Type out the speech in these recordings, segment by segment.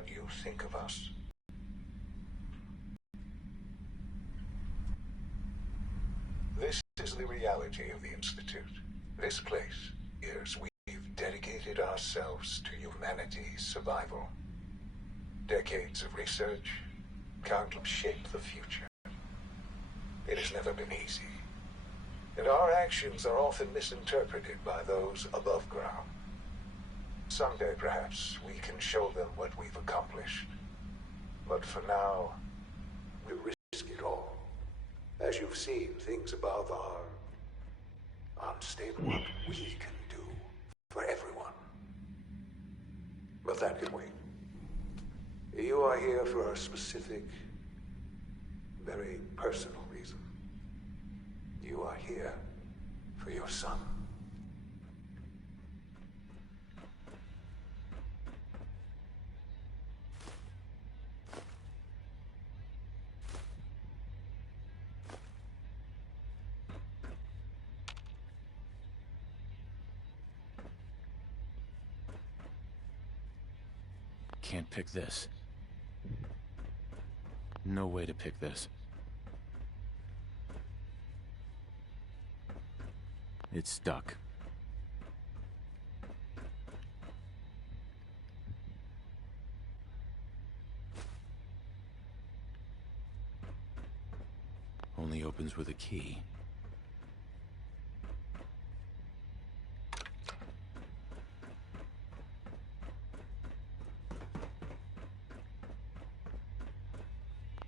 what you think of us. This is the reality of the Institute. This place, years we've dedicated ourselves to humanity's survival. Decades of research, countless shape the future. It has never been easy, and our actions are often misinterpreted by those above ground. Someday, perhaps, we can show them what we've accomplished. But for now, we'll risk it all. As you've seen, things above are unstable. What we can do for everyone. But that can wait. You are here for a specific, very personal reason. You are here for your son. Can't pick this. No way to pick this. It's stuck. Only opens with a key.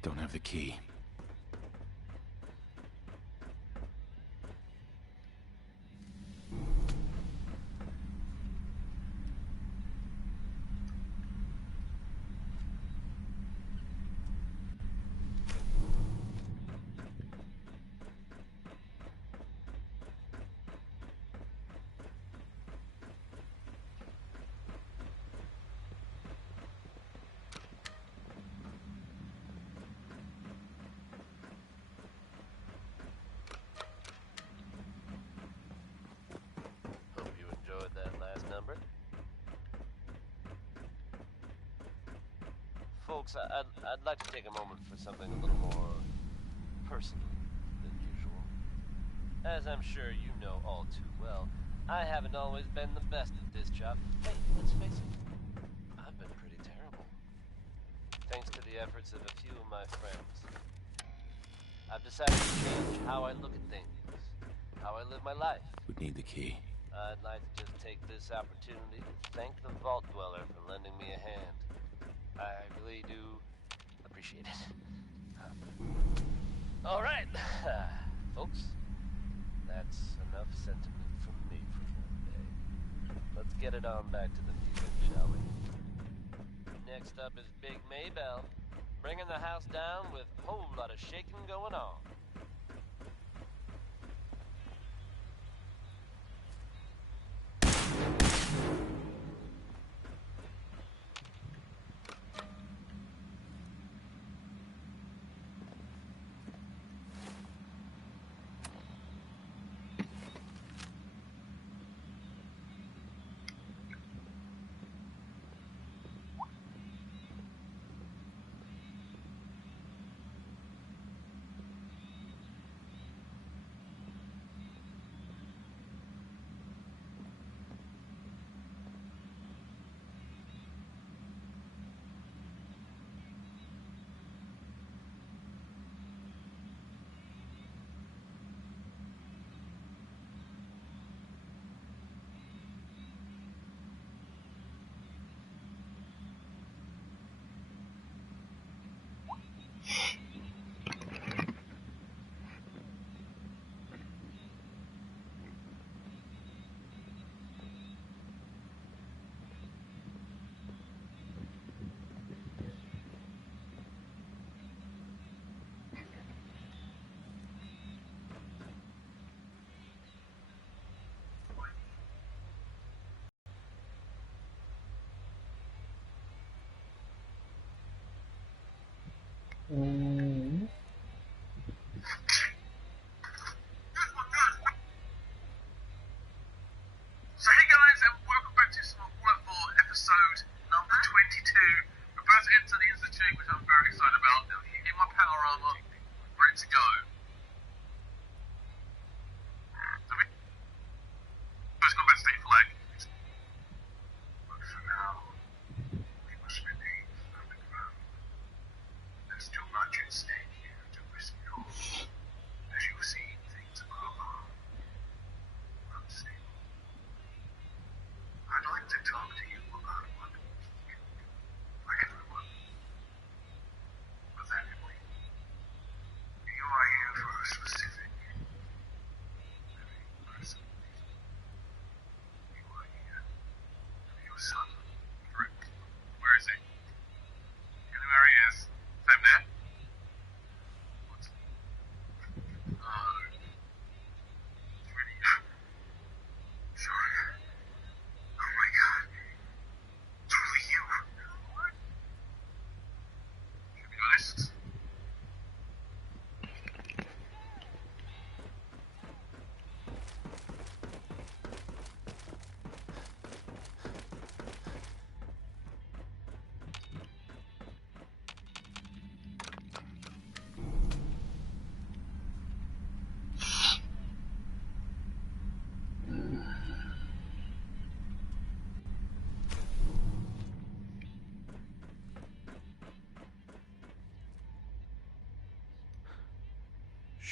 Don't have the key. Folks, I'd like to take a moment for something a little more personal than usual. As I'm sure you know all too well, I haven't always been the best at this job. Hey, let's face it, I've been pretty terrible. Thanks to the efforts of a few of my friends, I've decided to change how I look at things, how I live my life. Would need the key. I'd like to just take this opportunity to thank the Vault Dweller for lending me a hand. I really do appreciate it. All right, folks. That's enough sentiment from me for one day. Let's get it on back to the music, shall we? Next up is Big Maybell, bringing the house down with a whole lot of shaking going on. So hey guys, and welcome back to Fo4 episode number 22. We're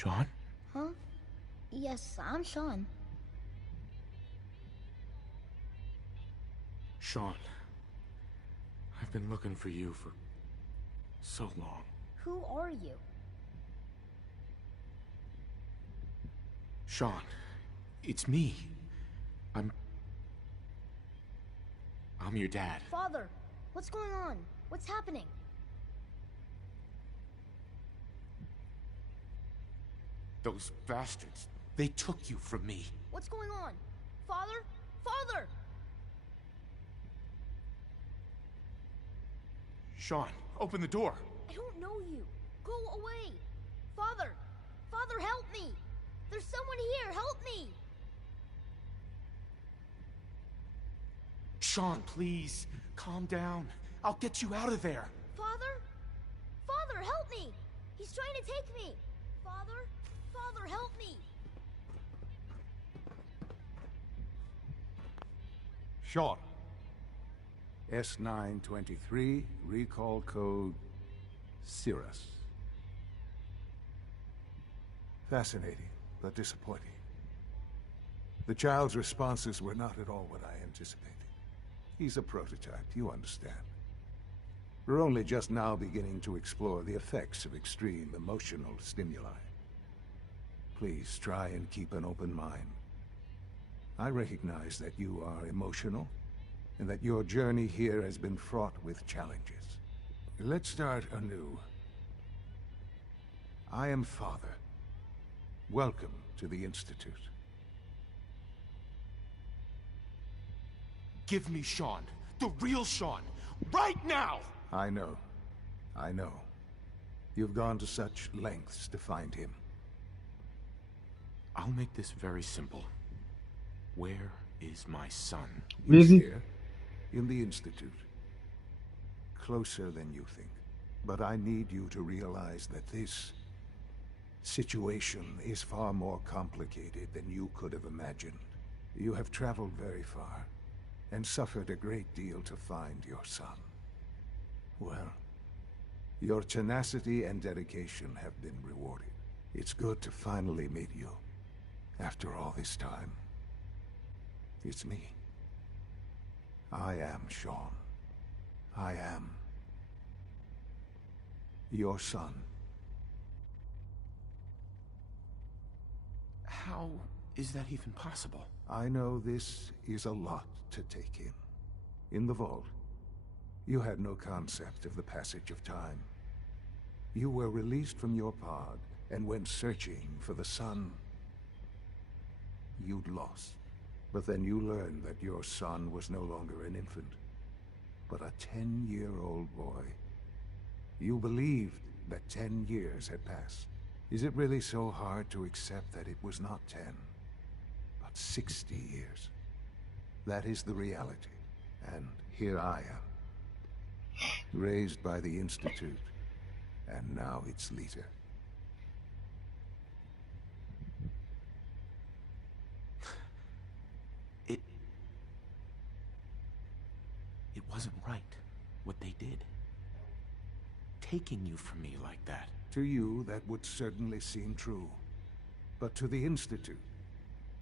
Sean? Huh? Yes, I'm Sean. Sean. I've been looking for you for so long. Who are you? Sean, it's me. I'm your dad. Father, what's going on? What's happening? Those bastards, they took you from me. What's going on? Father? Father! Sean, open the door. I don't know you. Go away. Father! Father, help me! There's someone here. Help me! Sean, please, calm down. I'll get you out of there. Father? Father, help me! He's trying to take me! Father? Father, help me! Sean. S923, recall code Cirrus. Fascinating, but disappointing. The child's responses were not at all what I anticipated. He's a prototype, you understand. We're only just now beginning to explore the effects of extreme emotional stimuli. Please try and keep an open mind. I recognize that you are emotional, and that your journey here has been fraught with challenges. Let's start anew. I am Father. Welcome to the Institute. Give me Sean, the real Sean, right now! I know. I know. You've gone to such lengths to find him. I'll make this very simple. Where is my son? He's here, in the Institute. Closer than you think. But I need you to realize that this situation is far more complicated than you could have imagined. You have traveled very far, and suffered a great deal to find your son. Well, your tenacity and dedication have been rewarded. It's good to finally meet you, after all this time. It's me. I am Sean. I am your son. How is that even possible? I know this is a lot to take in. In the vault, you had no concept of the passage of time. You were released from your pod and went searching for the son you'd lost. But then you learned that your son was no longer an infant, but a 10-year-old boy. You believed that 10 years had passed. Is it really so hard to accept that it was not 10, but 60 years? That is the reality, and here I am, raised by the Institute, and now its leader. It wasn't right, what they did. Taking you from me like that. To you, that would certainly seem true. But to the Institute,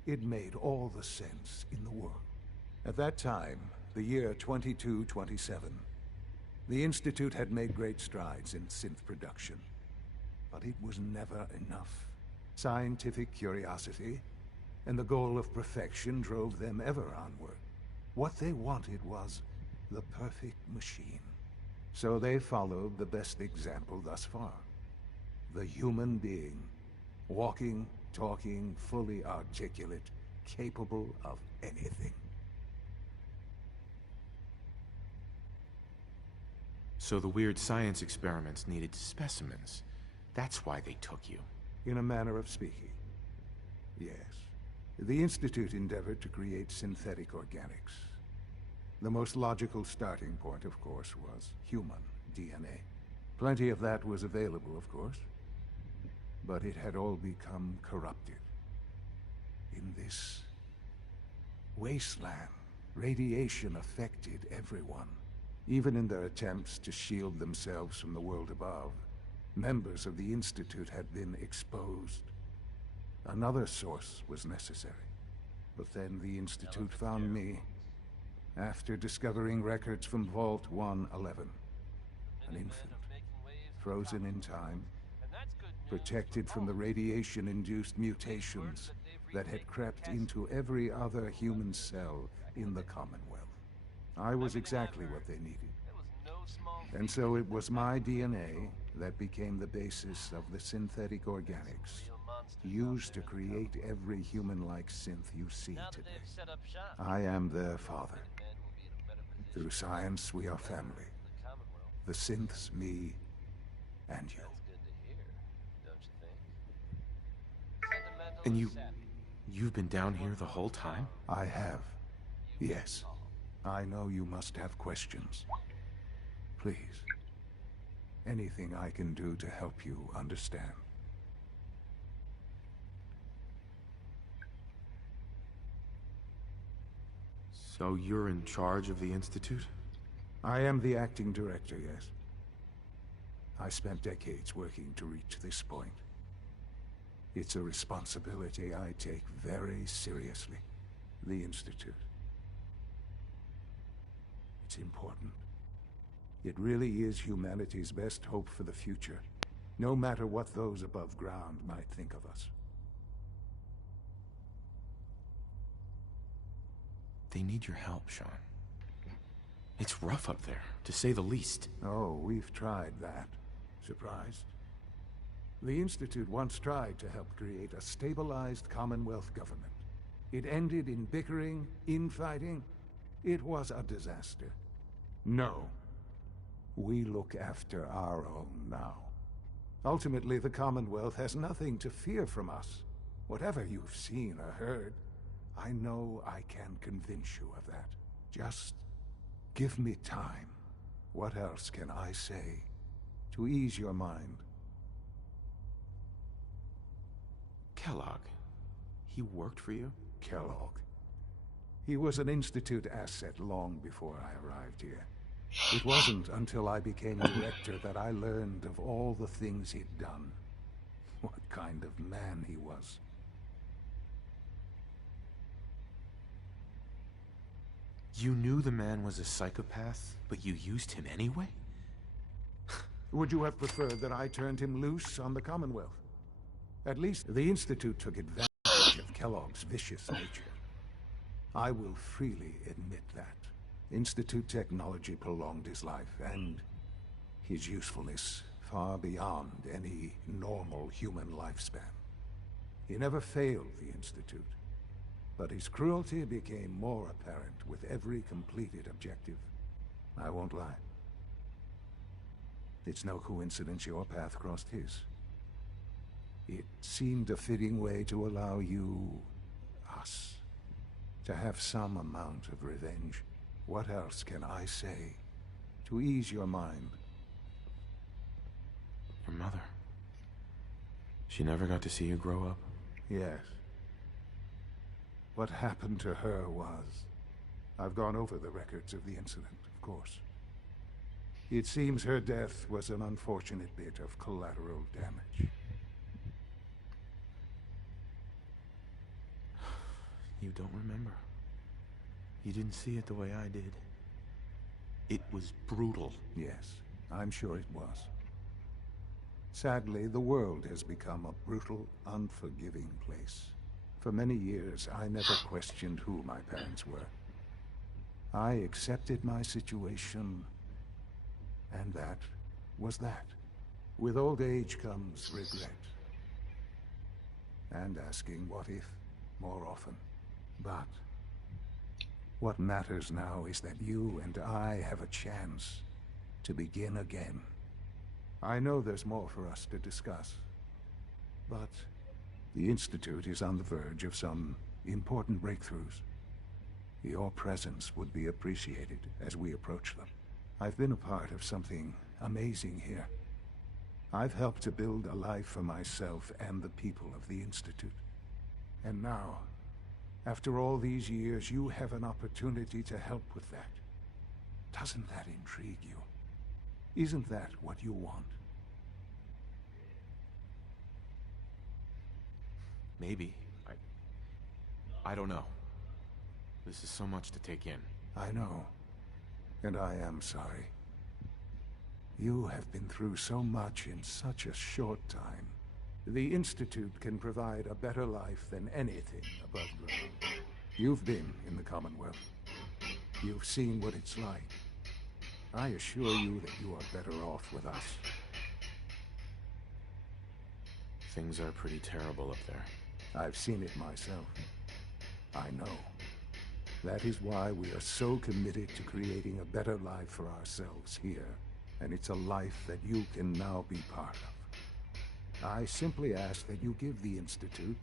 it made all the sense in the world. At that time, the year 2227, the Institute had made great strides in synth production. But it was never enough. Scientific curiosity and the goal of perfection drove them ever onward. What they wanted was the perfect machine. So they followed the best example thus far. The human being. Walking, talking, fully articulate, capable of anything. So the weird science experiments needed specimens. That's why they took you. In a manner of speaking. Yes. The Institute endeavored to create synthetic organics. The most logical starting point, of course, was human DNA. Plenty of that was available, of course. But it had all become corrupted. In this wasteland, radiation affected everyone. Even in their attempts to shield themselves from the world above, Members of the Institute had been exposed. Another source was necessary. But then the Institute found me after discovering records from Vault 111. An infant, frozen in time, protected from the radiation-induced mutations that had crept into every other human cell in the Commonwealth. I was exactly what they needed. And so it was my DNA that became the basis of the synthetic organics used to create every human-like synth you see today. I am their father. Through science, we are family. The synths, me, and you. And you've been down here the whole time? I have. Yes. I know you must have questions. Please. Anything I can do to help you understand. So you're in charge of the Institute? I am the acting director, yes. I spent decades working to reach this point. It's a responsibility I take very seriously. The Institute. It's important. It really is humanity's best hope for the future, no matter what those above ground might think of us. They need your help, Sean. It's rough up there, to say the least. Oh, we've tried that. Surprised? The Institute once tried to help create a stabilized Commonwealth government. It ended in bickering, infighting. It was a disaster. No. We look after our own now. Ultimately, the Commonwealth has nothing to fear from us. Whatever you've seen or heard, I know I can convince you of that. Just give me time. What else can I say to ease your mind? Kellogg. He worked for you? Kellogg. He was an Institute asset long before I arrived here. It wasn't until I became director that I learned of all the things he'd done. What kind of man he was. You knew the man was a psychopath, but you used him anyway? Would you have preferred that I turned him loose on the Commonwealth? At least the Institute took advantage of Kellogg's vicious nature. I will freely admit that. Institute technology prolonged his life, and his usefulness far beyond any normal human lifespan. He never failed the Institute, but his cruelty became more apparent with every completed objective. I won't lie. It's no coincidence your path crossed his. It seemed a fitting way to allow you, us, to have some amount of revenge. What else can I say to ease your mind? Your mother. She never got to see you grow up? Yes. What happened to her was... I've gone over the records of the incident, of course. It seems her death was an unfortunate bit of collateral damage. You don't remember. You didn't see it the way I did. It was brutal. Yes, I'm sure it was. Sadly, the world has become a brutal, unforgiving place. For many years, I never questioned who my parents were. I accepted my situation, and that was that. With old age comes regret. And asking what if more often. But what matters now is that you and I have a chance to begin again. I know there's more for us to discuss, but the Institute is on the verge of some important breakthroughs. Your presence would be appreciated as we approach them. I've been a part of something amazing here. I've helped to build a life for myself and the people of the Institute. And now, after all these years, you have an opportunity to help with that. Doesn't that intrigue you? Isn't that what you want? Maybe. I don't know. This is so much to take in. I know. And I am sorry. You have been through so much in such a short time. The Institute can provide a better life than anything above ground. You've been in the Commonwealth. You've seen what it's like. I assure you that you are better off with us. Things are pretty terrible up there. I've seen it myself. I know. That is why we are so committed to creating a better life for ourselves here. And it's a life that you can now be part of. I simply ask that you give the Institute,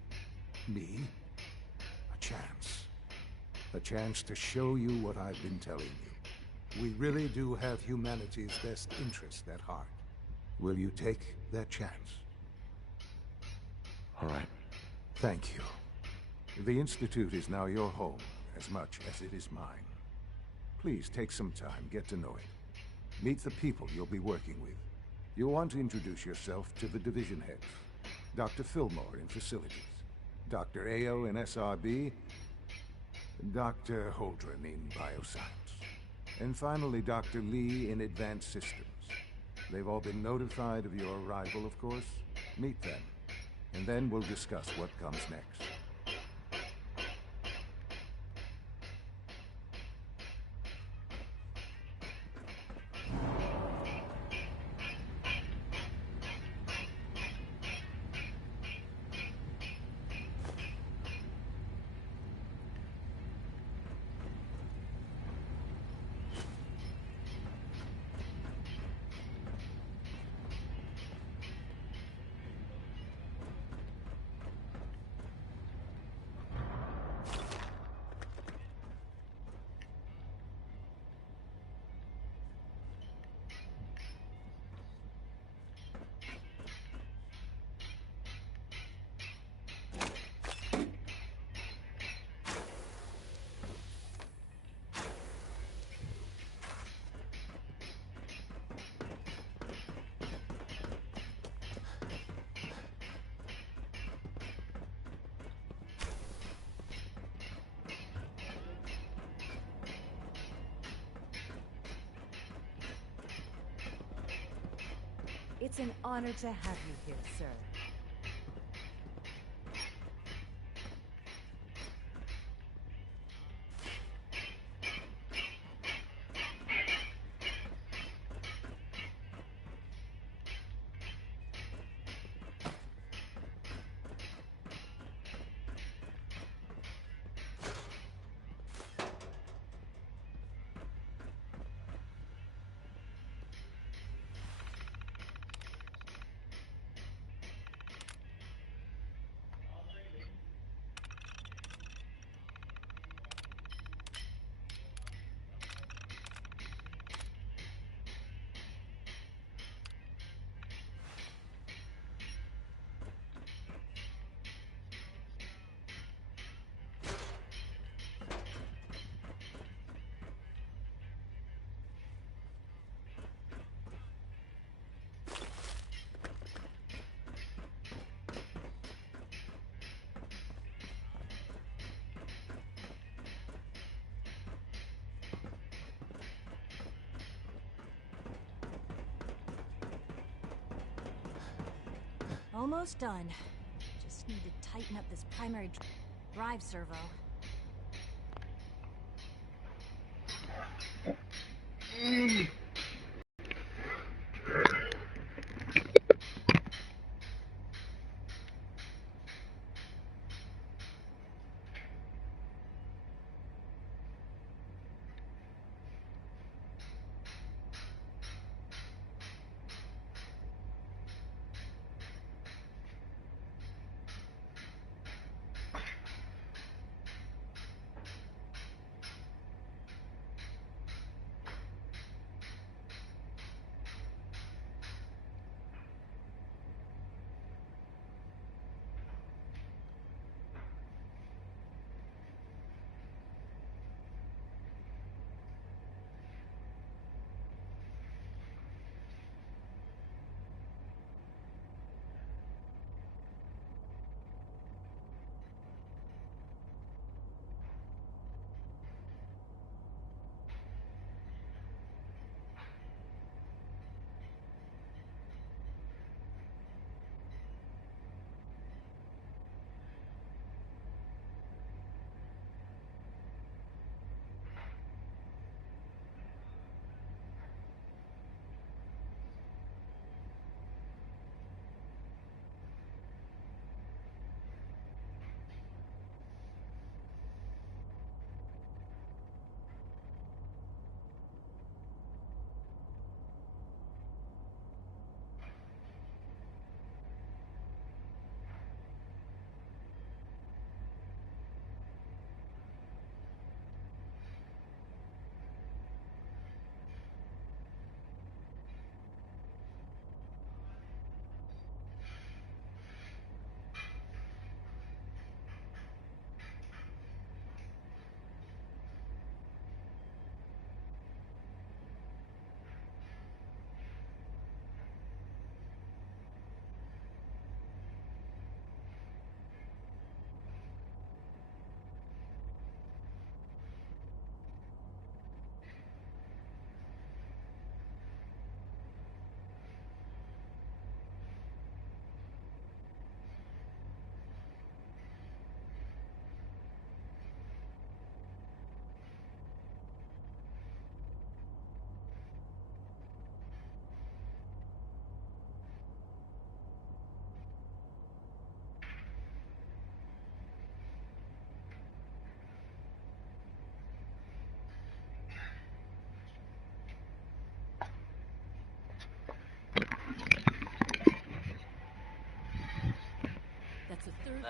me, a chance. A chance to show you what I've been telling you. We really do have humanity's best interest at heart. Will you take that chance? All right. Thank you. The Institute is now your home, as much as it is mine. Please take some time, get to know it. Meet the people you'll be working with. You'll want to introduce yourself to the division heads. Dr. Fillmore in facilities, Dr. Ayo in SRB, Dr. Holdren in bioscience, and finally Dr. Lee in advanced systems. They've all been notified of your arrival, of course. Meet them, and then we'll discuss what comes next. It's an honor to have you here, sir. Almost done. Just need to tighten up this primary drive servo.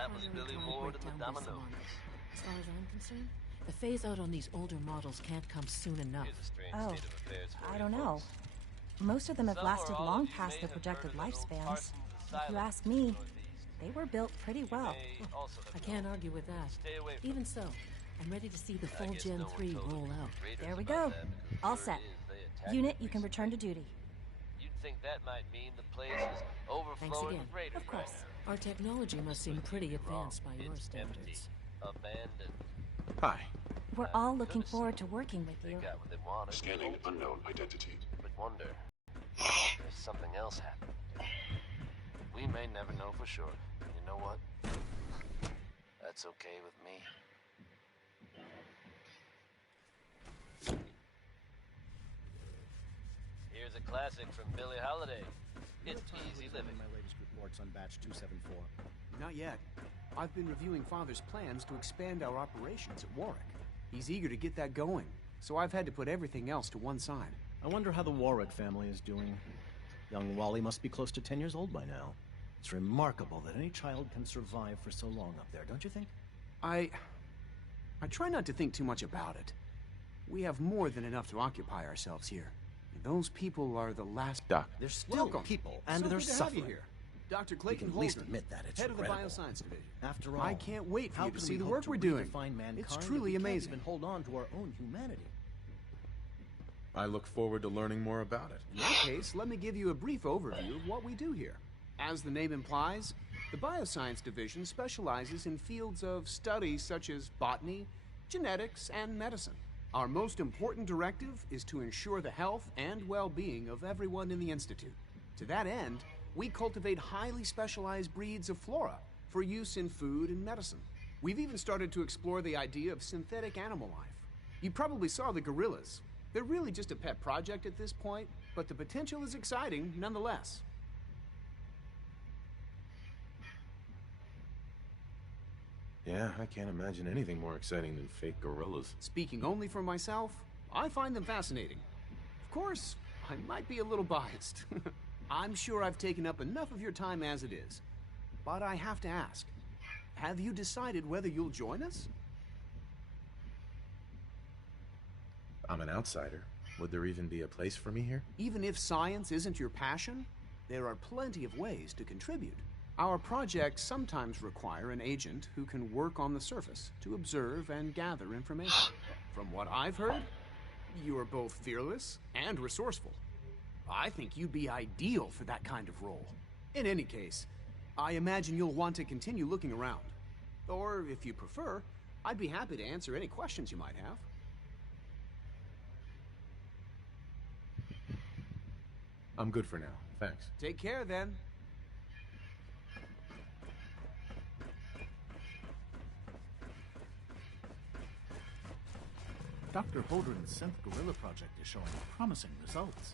That was Primary Billy drive Ward and the breakdown this Dominoes. month. As far as I'm concerned, the phase-out on these older models can't come soon enough. Here's a strange Oh, state of affairs for I you don't know. folks. Most of them have Some or lasted all long of you past may their have projected heard of an old lifespans. Parsons If you Asylum ask in the me, Northeast. they were built pretty You well. may also have I can't known. argue with that. Stay away from Even it. so, I'm ready to see the I full guess Gen no one 3 told the roll out. Raiders There we about go. that, because All word set. is they attacked Unit, it you can return to duty. You'd think that might mean the place is Thanks overflowing again. with raiders Of course. right now. Our technology must seem pretty advanced by your It's empty, standards. abandoned. Hi. We're all looking forward to working with They you. got what they wanted. Scanning unknown identity. But wonder, there's something else happening. We may never know for sure. And you know what? That's okay with me. Here's a classic from Billie Holiday. It's easy living. My latest reports on batch 274. Not yet. I've been reviewing Father's plans to expand our operations at Warwick. He's eager to get that going, so I've had to put everything else to one side. I wonder how the Warwick family is doing. Young Wally must be close to 10 years old by now. It's remarkable that any child can survive for so long up there, don't you think? I try not to think too much about it. We have more than enough to occupy ourselves here. And those people are the last... Doc. They're still Welcome. people, and So they're good to have suffering. you here. Dr. We Clayton can at least Holden, admit that it's head of the regrettable. Bioscience Division. After all, I can't wait for how you to can see we the hope work to we're doing. redefine mankind It's if truly we amazing. Can't even hold on to our own humanity. I look forward to learning more about it. In that case, let me give you a brief overview of what we do here. As the name implies, the Bioscience Division specializes in fields of study such as botany, genetics, and medicine. Our most important directive is to ensure the health and well-being of everyone in the Institute. To that end, we cultivate highly specialized breeds of flora for use in food and medicine. We've even started to explore the idea of synthetic animal life. You probably saw the gorillas. They're really just a pet project at this point, but the potential is exciting nonetheless. Yeah, I can't imagine anything more exciting than fake gorillas. Speaking only for myself, I find them fascinating. Of course, I might be a little biased. I'm sure I've taken up enough of your time as it is. But I have to ask, have you decided whether you'll join us? I'm an outsider. Would there even be a place for me here? Even if science isn't your passion, there are plenty of ways to contribute. Our projects sometimes require an agent who can work on the surface to observe and gather information. From what I've heard, you are both fearless and resourceful. I think you'd be ideal for that kind of role. In any case, I imagine you'll want to continue looking around. Or, if you prefer, I'd be happy to answer any questions you might have. I'm good for now. Thanks. Take care, then. Dr. Holdren's synth gorilla project is showing promising results.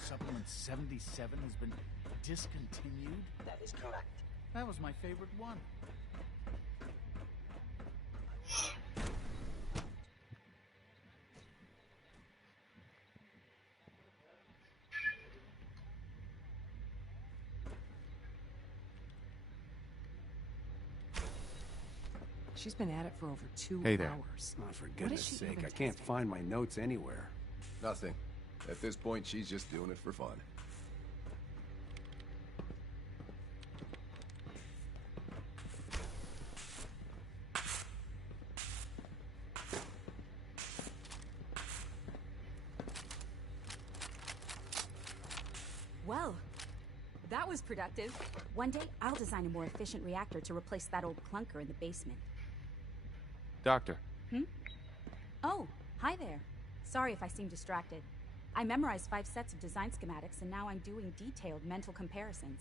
Supplement 77 has been discontinued? That is correct. That was my favorite one. She's been at it for over 2 Hey there. hours. Oh, for What goodness is she sake, even I can't testing? find my notes anywhere. Nothing. At this point, she's just doing it for fun. Well, that was productive. One day, I'll design a more efficient reactor to replace that old clunker in the basement. Doctor. Oh, hi there. Sorry if I seem distracted. I memorized 5 sets of design schematics, and now I'm doing detailed mental comparisons.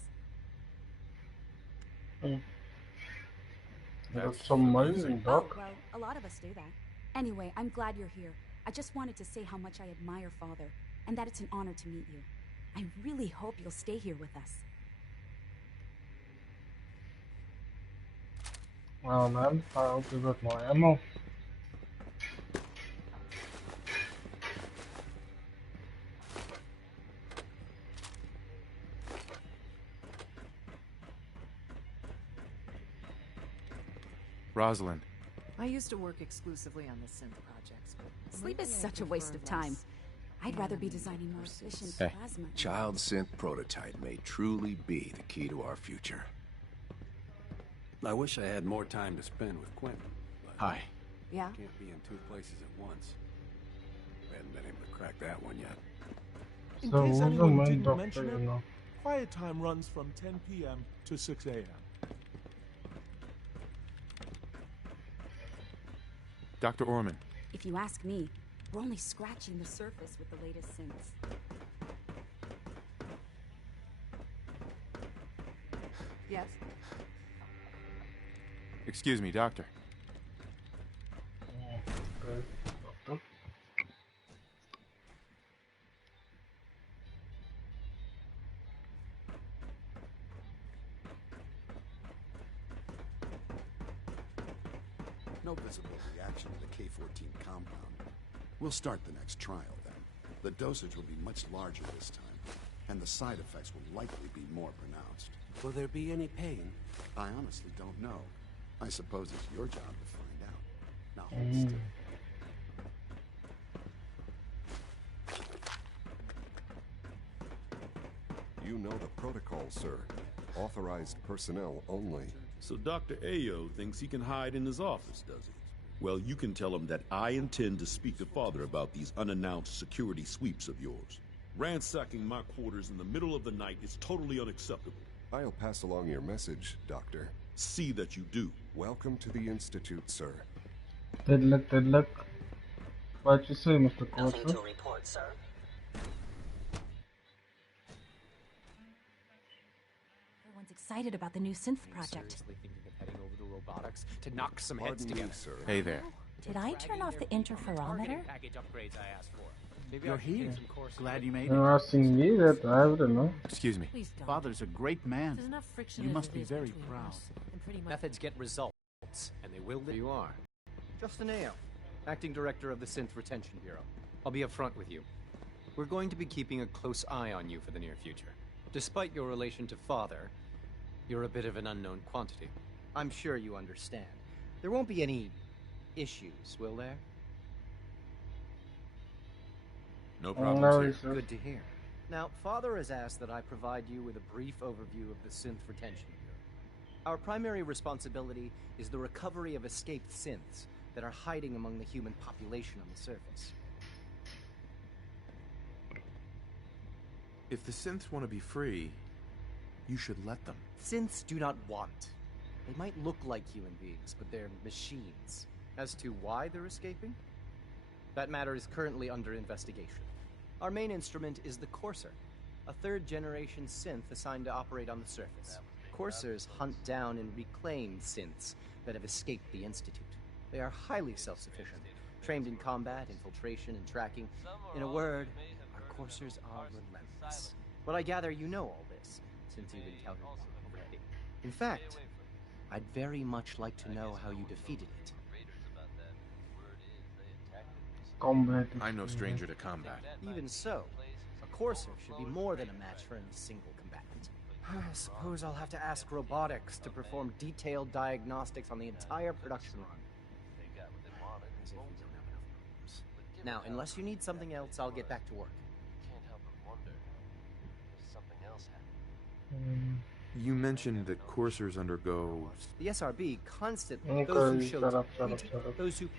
That's amazing, Doc. Oh, well, a lot of us do that. Anyway, I'm glad you're here. I just wanted to say how much I admire Father, and that it's an honor to meet you. I really hope you'll stay here with us. Well, man, I'll give it my ammo. Rosalind. I used to work exclusively on the synth projects, but Sleep is lately I such a waste prefer of time. less. I'd rather be designing more efficient Hey, plasma. child synth prototype may truly be the key to our future. I wish I had more time to spend with Quentin. But Hi. Yeah? I can't be in 2 places at once. I haven't been able to crack that one yet. So who's the main doctor, you know? Quiet time runs from 10 p.m. to 6 a.m. Dr. Orman. If you ask me, we're only scratching the surface with the latest synths. Yes? Excuse me, Doctor. Okay. No visible reaction to the K-14 compound. We'll start the next trial then. The dosage will be much larger this time, and the side effects will likely be more pronounced. Will there be any pain? I honestly don't know. I suppose it's your job to find out. Now hold still. You know the protocol, sir. Authorized personnel only. So Dr. Ayo thinks he can hide in his office, does he? Well, you can tell him that I intend to speak to Father about these unannounced security sweeps of yours. Ransacking my quarters in the middle of the night is totally unacceptable. I'll pass along your message, Doctor. See that you do. Welcome to the Institute, sir. Good luck, good luck. What you say, Mr. Nothing Corso? to report, sir. Everyone's excited about the new synth project. Seriously thinking of heading over to robotics to knock some heads Pardon me, together? sir. Hey there. Did I turn off the interferometer? Package upgrades I asked for. Maybe You're I should here. take some courses. Glad you made You're it. asking me that? I don't know. Excuse me. Please don't. Father's a great man. There's enough friction You as must it be is very between proud. us, and pretty much Methods get results, and they will. There you are. Justin Ayo, Acting Director of the Synth Retention Bureau. I'll be upfront with you. We're going to be keeping a close eye on you for the near future. Despite your relation to Father, you're a bit of an unknown quantity. I'm sure you understand. There won't be any issues, will there? No problem, problem, sir. Good to hear. Now, Father has asked that I provide you with a brief overview of the Synth Retention Bureau. Our primary responsibility is the recovery of escaped synths that are hiding among the human population on the surface. If the synths want to be free, you should let them. Synths do not want. They might look like human beings, but they're machines. As to why they're escaping? That matter is currently under investigation. Our main instrument is the Courser, a third-generation synth assigned to operate on the surface. Coursers hunt down and reclaim synths that have escaped the Institute. They are highly self-sufficient, trained in combat, infiltration, and tracking. In a word, our coursers are relentless. But I gather you know all this, since you've encountered one already. In fact, I'd very much like to know how you defeated it. Combat. I'm no stranger to combat. Even so, a courser should be more than a match for any single combatant. I suppose I'll have to ask robotics to perform detailed diagnostics on the entire production run. As if we don't have enough problems. Now, unless you need something else, I'll get back to work. Can't help but wonder if something else happened. You mentioned that coursers undergo... The SRB constantly, those who show those who...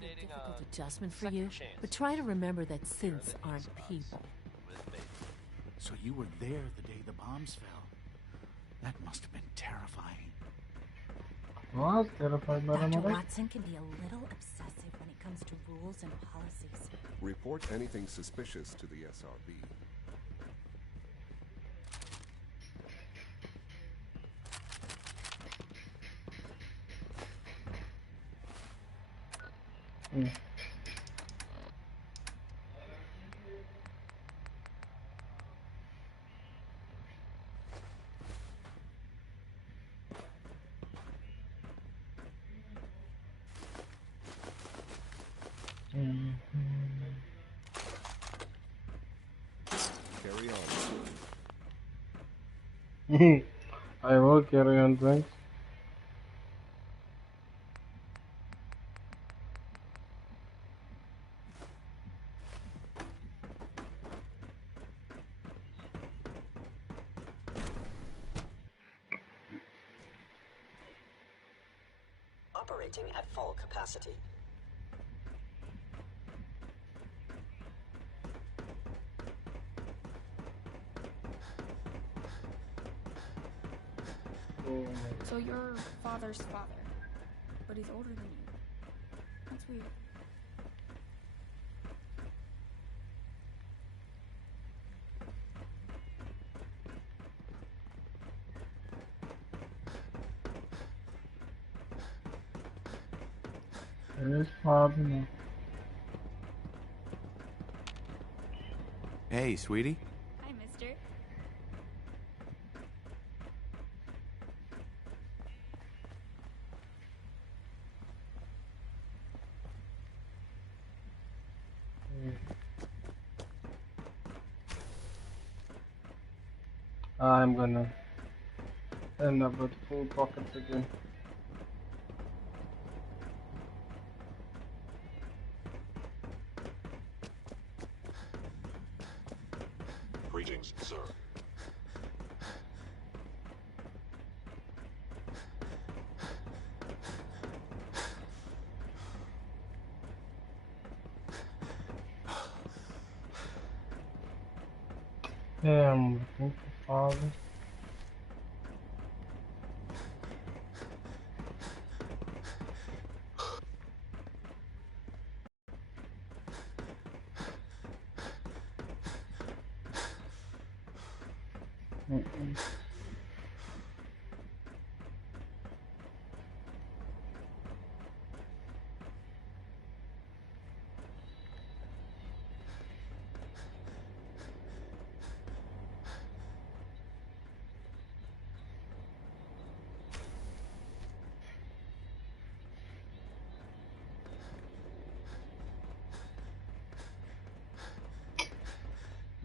Difficult adjustment for you, but try to remember that synths aren't people. So you were there the day the bombs fell. That must have been terrifying. Was terrified by Dr. the Watson can be a little obsessive when it comes to rules and policies. Report anything suspicious to the SRB. Carry on. I will carry on, thanks. Operating at full capacity. So you're father's father, but he's older than you. That's weird. It's hard enough. Hey, sweetie. Hi, mister. I'm gonna end up with full pockets again. Greetings, sir. Yeah, I'm looking for father.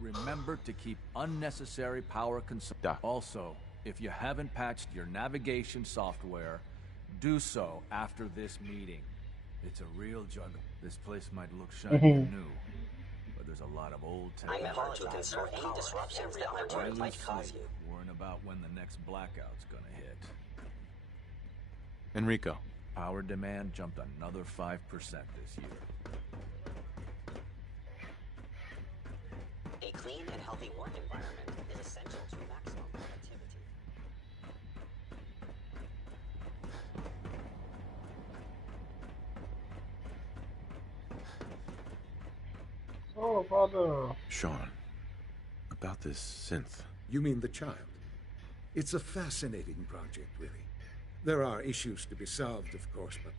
Remember to keep unnecessary power consumption. Also, if you haven't patched your navigation software, do so after this meeting. It's a real juggle. This place might look shiny and new, but there's a lot of old tech. I'm ever to conserve any disruptions that my work might cause you. Worrying about when the next blackout's gonna hit. Enrico. Power demand jumped another 5% this year. A clean and healthy work environment is essential to maximum productivity. Oh, father. Sean, about this synth. You mean the child? It's a fascinating project, really. There are issues to be solved, of course, but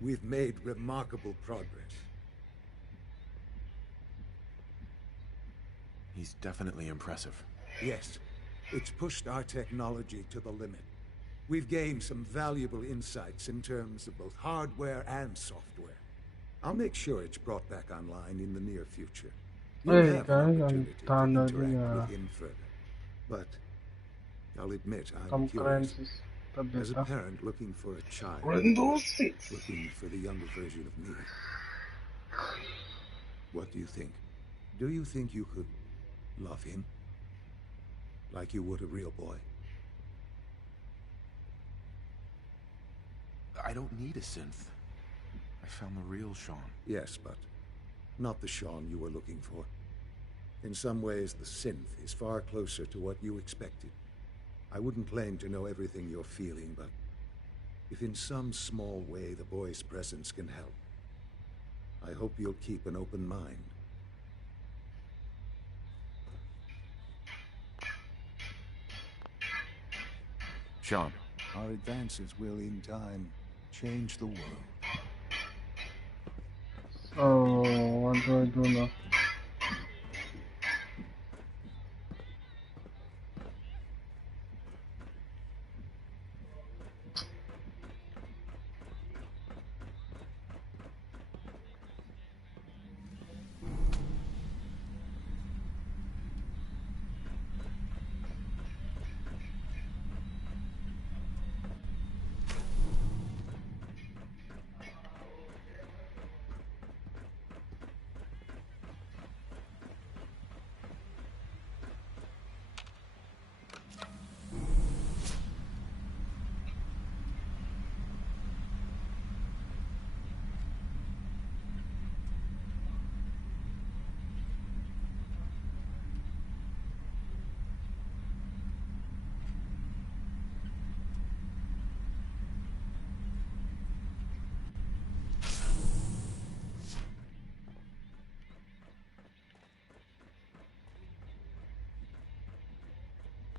we've made remarkable progress. He's definitely impressive. Yes. It's pushed our technology to the limit. We've gained some valuable insights in terms of both hardware and software. I'll make sure it's brought back online in the near future. You'll Hey have guys, an I'm opportunity to downloading interact with him further. But I'll admit I'm Tom curious. Clancy's As a beta. parent looking for a child, Windows 6. looking for the younger version of me, what do you think? Do you think you could love him like you would a real boy? I don't need a synth. I found the real Sean. Yes, but not the Sean you were looking for. In some ways, the synth is far closer to what you expected. I wouldn't claim to know everything you're feeling, but if in some small way the boy's presence can help, I hope you'll keep an open mind. Sean. Our advances will, in time, change the world. So, what do I do now?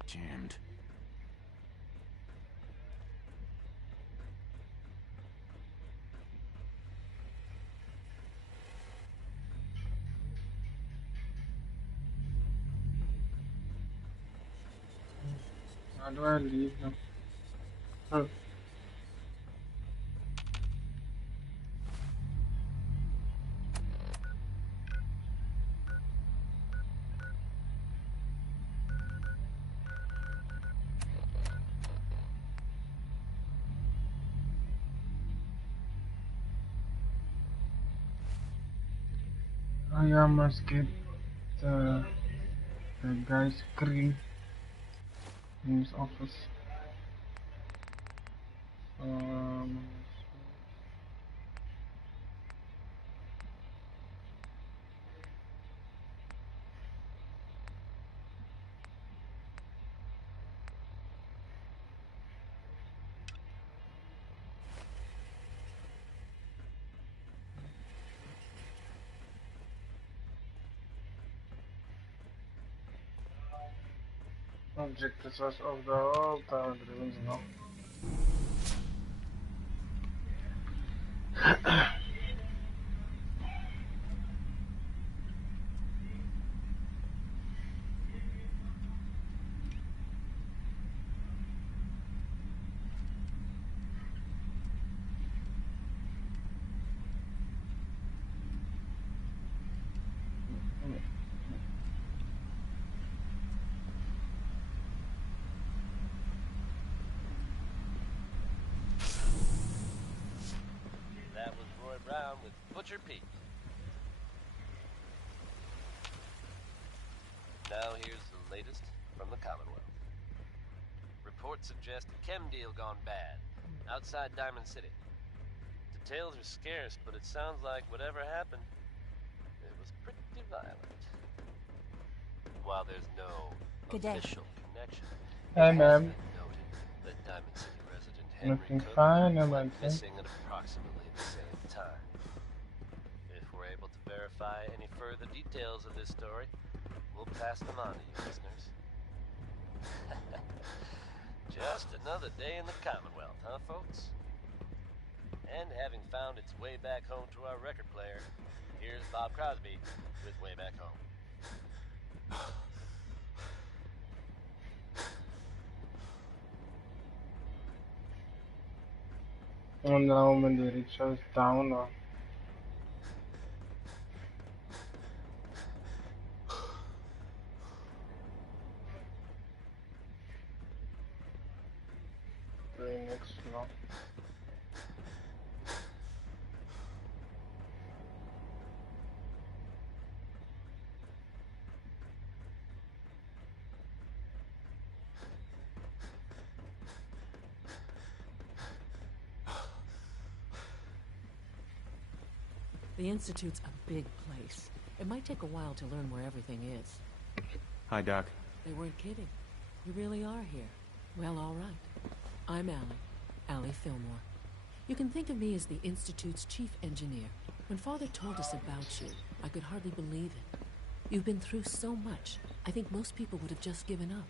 Jammed. How do I leave now? Oh. I must get the guy's screen in his office. Object is source of the all tower driven now. That was Roy Brown with Butcher Pete. Now here's the latest from the Commonwealth. Reports suggest a chem deal gone bad, outside Diamond City. Details are scarce, but it sounds like whatever happened, it was pretty violent. While there's no Good day. official connection, Hey it has ma'am. been noted that Diamond City resident Henry Looking Cook fine, am I went okay? missing at approximately the same time. If we're able to verify any further details of this story, we'll pass them on to you listeners. Just another day in the Commonwealth, huh, folks? And having found its way back home to our record player, here's Bob Crosby with Way Back Home. And now when the rickshaw is down, or doing next now. The Institute's a big place. It might take a while to learn where everything is. Hi, Doc. They weren't kidding. You really are here. Well, all right. I'm Allie Fillmore. You can think of me as the Institute's chief engineer. When Father told us about you, I could hardly believe it. You've been through so much, I think most people would have just given up.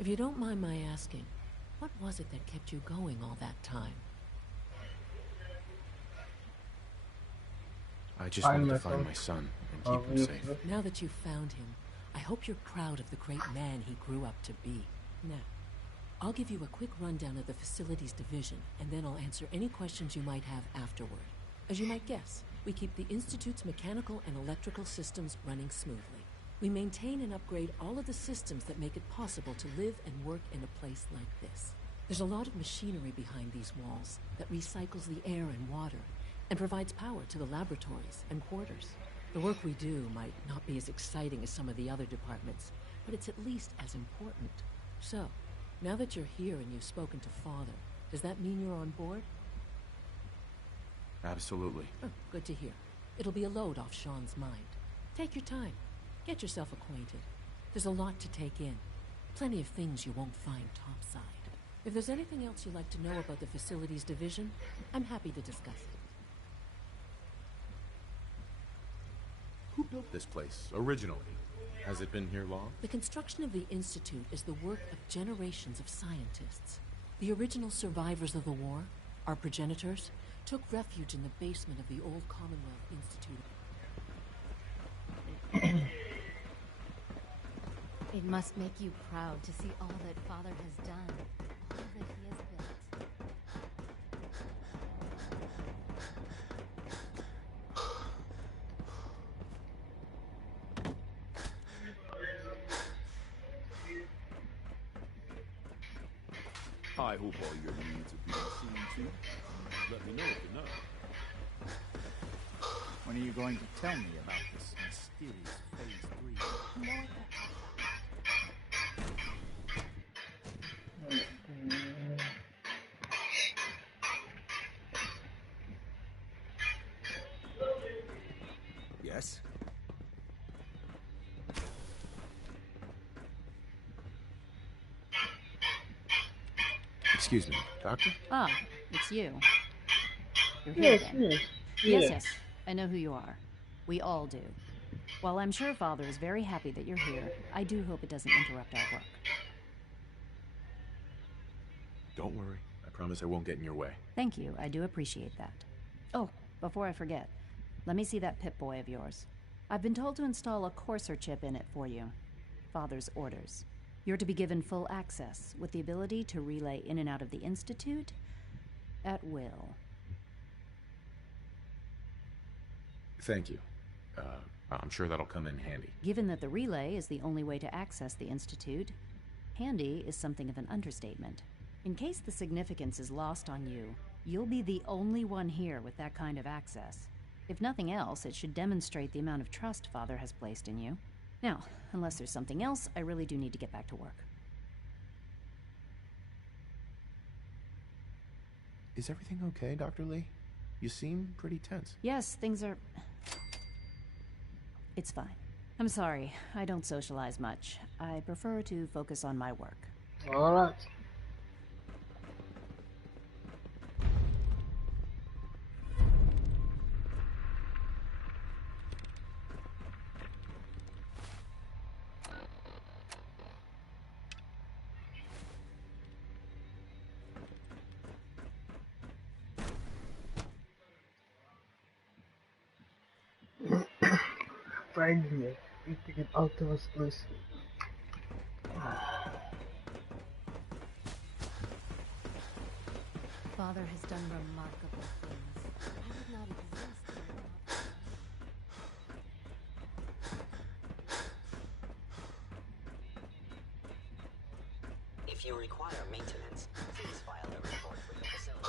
If you don't mind my asking, what was it that kept you going all that time? I just wanted to find my son and keep him safe. Now that you've found him, I hope you're proud of the great man he grew up to be. Now, I'll give you a quick rundown of the facilities division, and then I'll answer any questions you might have afterward. As you might guess, we keep the Institute's mechanical and electrical systems running smoothly. We maintain and upgrade all of the systems that make it possible to live and work in a place like this. There's a lot of machinery behind these walls that recycles the air and water and provides power to the laboratories and quarters. The work we do might not be as exciting as some of the other departments, but it's at least as important. So, now that you're here and you've spoken to Father, does that mean you're on board? Absolutely. Oh, good to hear. It'll be a load off Sean's mind. Take your time. Get yourself acquainted. There's a lot to take in. Plenty of things you won't find topside. If there's anything else you'd like to know about the facilities division, I'm happy to discuss it. Who built this place originally? Has it been here long? The construction of the Institute is the work of generations of scientists. The original survivors of the war, our progenitors, took refuge in the basement of the old Commonwealth Institute. It must make you proud to see all that Father has done, all that he has built. I hope all your needs are being seen to. Let me know if you're not. When are you going to tell me about this mysterious Phase 3? No, I can't. Yes? Excuse me, Doctor? Ah, it's you. You're Yes, here then. yes, Yes, yes. yes. I know who you are. We all do. While I'm sure Father is very happy that you're here, I do hope it doesn't interrupt our work. Don't worry. I promise I won't get in your way. Thank you. I do appreciate that. Oh, before I forget, let me see that Pip-Boy of yours. I've been told to install a courser chip in it for you. Father's orders. You're to be given full access, with the ability to relay in and out of the Institute at will. Thank you. I'm sure that'll come in handy. Given that the relay is the only way to access the Institute, handy is something of an understatement. In case the significance is lost on you, you'll be the only one here with that kind of access. If nothing else, it should demonstrate the amount of trust Father has placed in you. Now, unless there's something else, I really do need to get back to work. Is everything okay, Dr. Lee? You seem pretty tense. Yes, things are... It's fine. I'm sorry, I don't socialize much. I prefer to focus on my work. All right. Finally. need to get out of this place. Father has done remarkable things. I would not exist were it not for him. If you require maintenance, please file a report with the facility.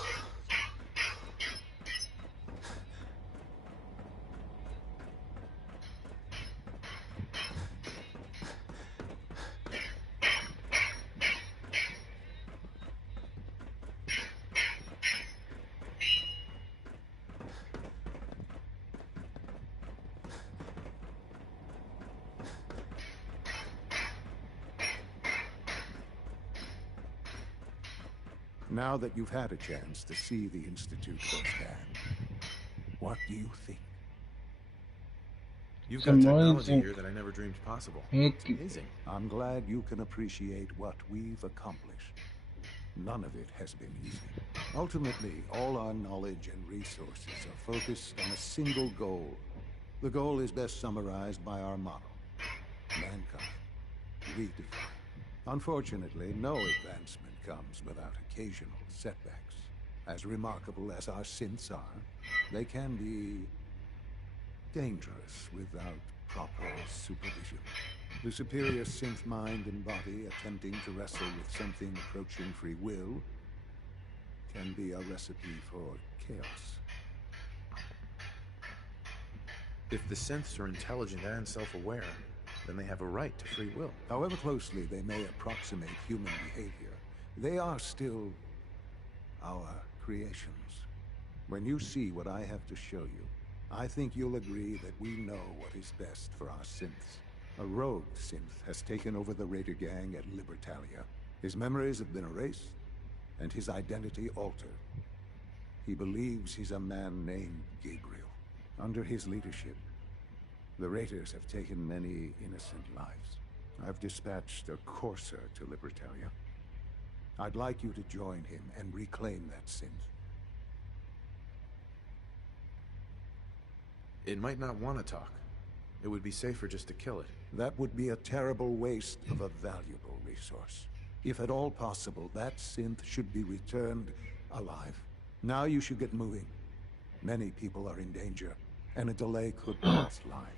Now that you've had a chance to see the Institute firsthand, what do you think? You've It's got technology amazing. here that I never dreamed possible. It's amazing. I'm glad you can appreciate what we've accomplished. None of it has been easy. Ultimately, all our knowledge and resources are focused on a single goal. The goal is best summarized by our motto: mankind redefined. Unfortunately, no advancement comes without occasional setbacks. As remarkable as our synths are, they can be dangerous without proper supervision. The superior synth mind and body attempting to wrestle with something approaching free will can be a recipe for chaos. If the synths are intelligent and self-aware, then they have a right to free will. However closely they may approximate human behavior, they are still our creations. When you see what I have to show you, I think you'll agree that we know what is best for our synths. A rogue synth has taken over the Raider gang at Libertalia. His memories have been erased, and his identity altered. He believes he's a man named Gabriel. Under his leadership, the Raiders have taken many innocent lives. I've dispatched a courser to Libertalia. I'd like you to join him and reclaim that synth. It might not want to talk. It would be safer just to kill it. That would be a terrible waste of a valuable resource. If at all possible, that synth should be returned alive. Now you should get moving. Many people are in danger, and a delay could cost lives.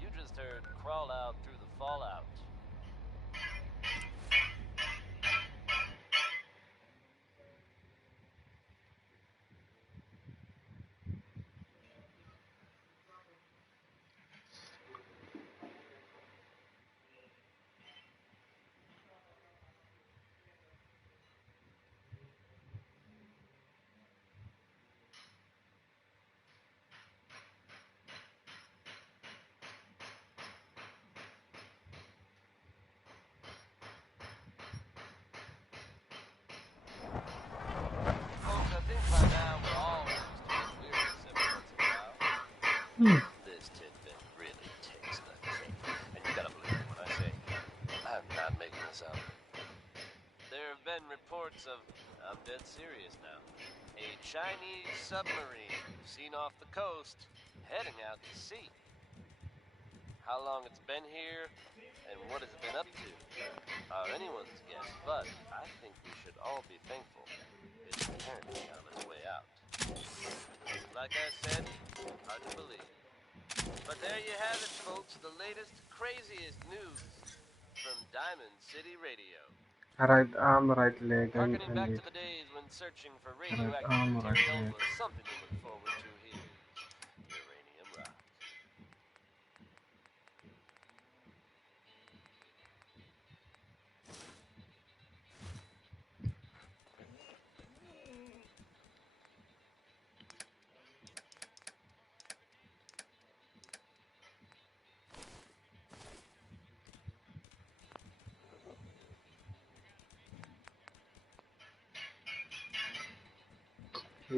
You just heard crawl out through the fallout. Folks, I think by now we're all used to getting weird every once in a while. This tidbit really takes the cake. And you gotta believe me when I say, I'm not making this up. There have been reports of, I'm dead serious now, a Chinese submarine seen off the coast, heading out to sea. How long it's been here, and what it's been up to, are anyone's guess, but I think we should all be thankful it's apparently on its way out. Like I said, hard to believe. But there you have it, folks, the latest, craziest news from Diamond City Radio. Right arm, right leg, and Harkening back leg. to the days when searching for Right radioactive arm, right material leg. was something to look forward to. Here's Uranium Rock. Up.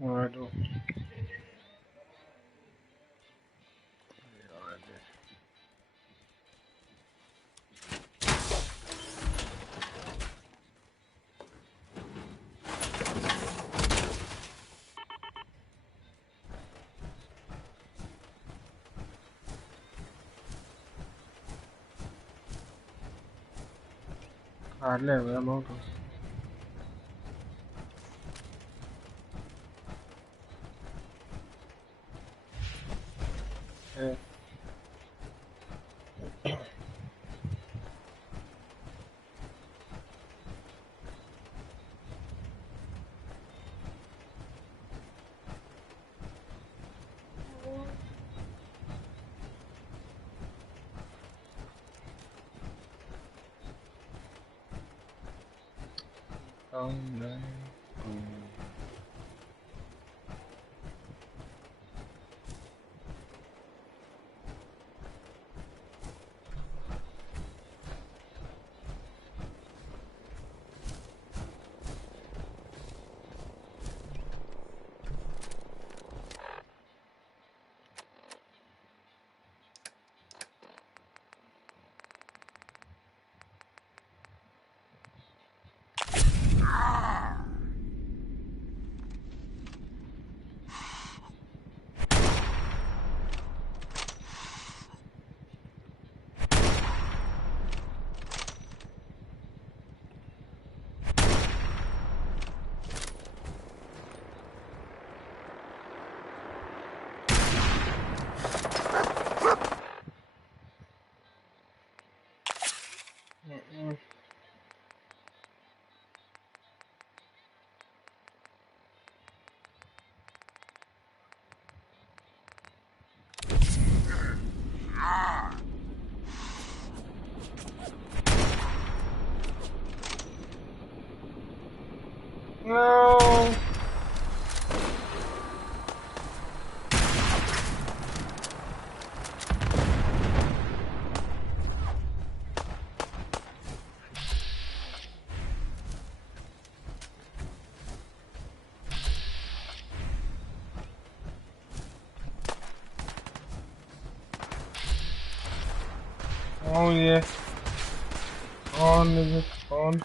Alright. Vale, veamos. No. Oh yeah. On nigga, on.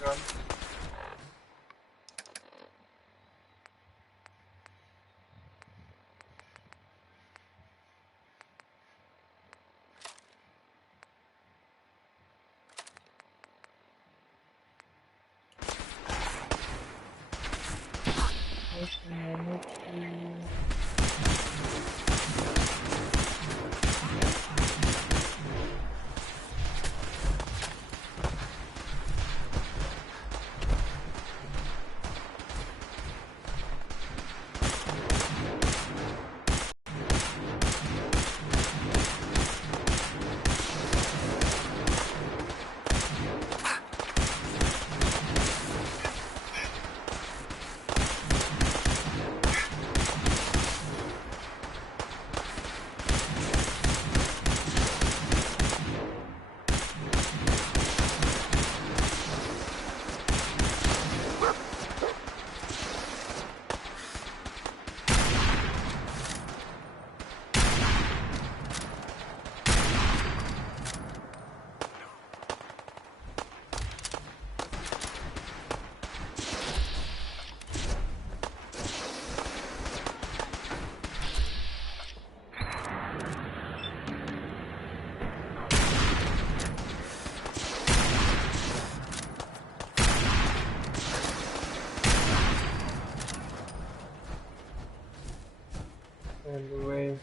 gun. Anyway.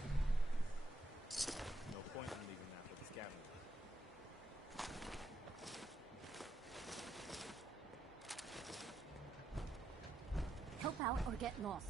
No point in leaving that for the scavenger. Help out or get lost.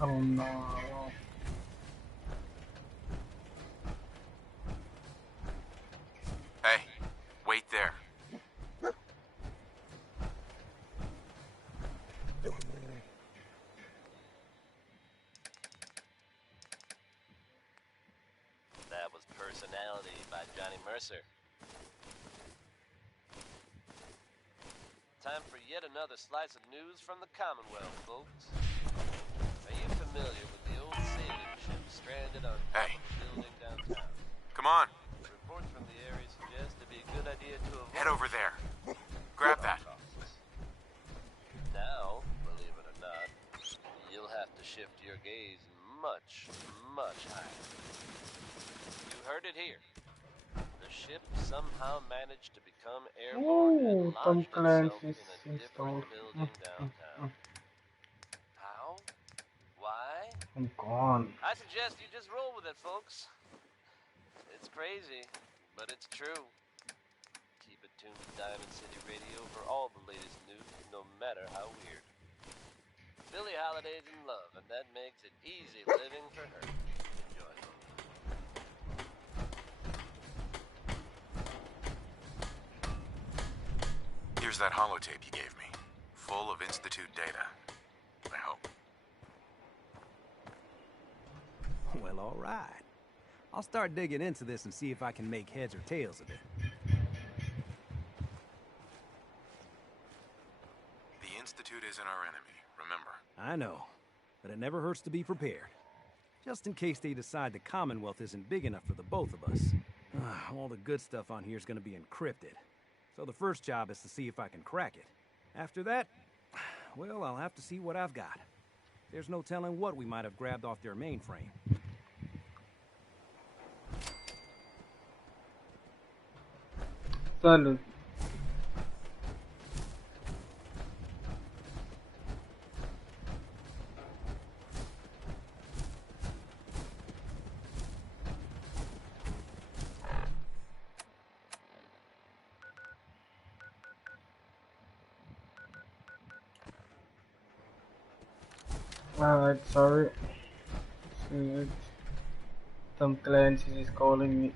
Oh no. Hey, wait there. That was Personality by Johnny Mercer. Time for yet another slice of news from the Commonwealth, folks. Are you familiar with the old sailing ship stranded on top of a building downtown? Come on. Reports from the area suggest it'd be a good idea to avoid... Head over there. Grab that. Now, believe it or not, you'll have to shift your gaze much, much higher. You heard it here. The ship somehow managed to become airborne and Tom lodged itself Clancy's in a different building downtown. How? Why? I'm gone. I suggest you just roll with it, folks. It's crazy, but it's true. Keep it tuned to Diamond City Radio for all the latest news, no matter how weird. Billie Holiday's in love, and that makes it easy living for her. Enjoy. Here's that holotape you gave me. Full of Institute data. I hope. Well, all right. I'll start digging into this and see if I can make heads or tails of it. The Institute isn't our enemy, remember? I know, but it never hurts to be prepared. Just in case they decide the Commonwealth isn't big enough for the both of us. All the good stuff on here is going to be encrypted. So the first job is to see if I can crack it. After that, well, I'll have to see what I've got. There's no telling what we might have grabbed off their mainframe. Salud. Alright, sorry. Tom Clancy is calling me.